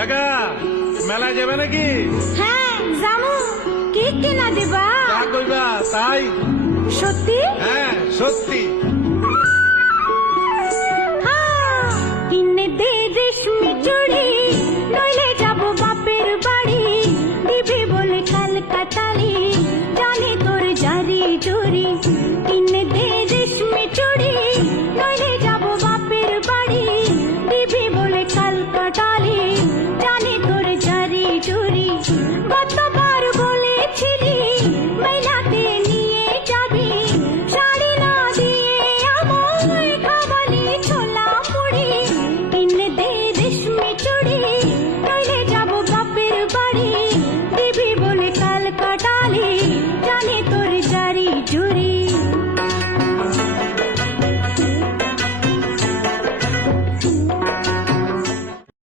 আগা মেলা যাবে নাকি? হ্যাঁ জামু। কি কিনা দিবা? যা কইবা তাই। সত্যি? হ্যাঁ সত্যি।